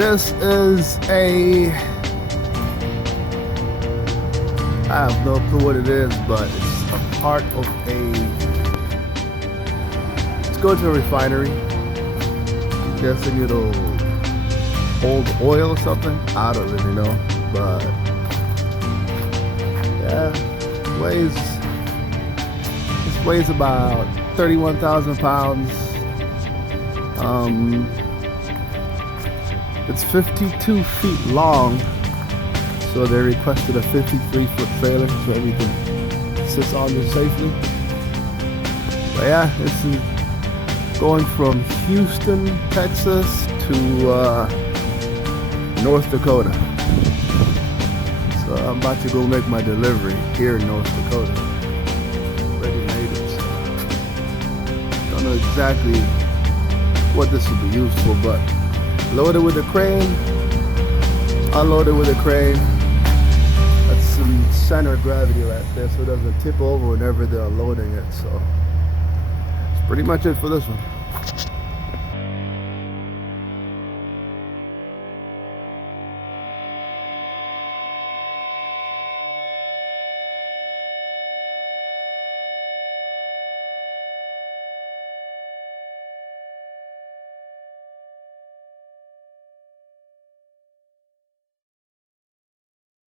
This is I have no clue what it is, but it's a part of let's go to a refinery. I'm guessing it'll hold oil or something. I don't really know, but yeah, this weighs about 31,000 pounds. It's 52 feet long, so they requested a 53-foot trailer so everything sits on it safely. But yeah, this is going from Houston, Texas to North Dakota. So I'm about to go make my delivery here in North Dakota. Already made it. Don't know exactly what this will be used for, but loaded with a crane, unloaded with a crane. That's some center of gravity right there, so it doesn't tip over whenever they're unloading it. So that's pretty much it for this one.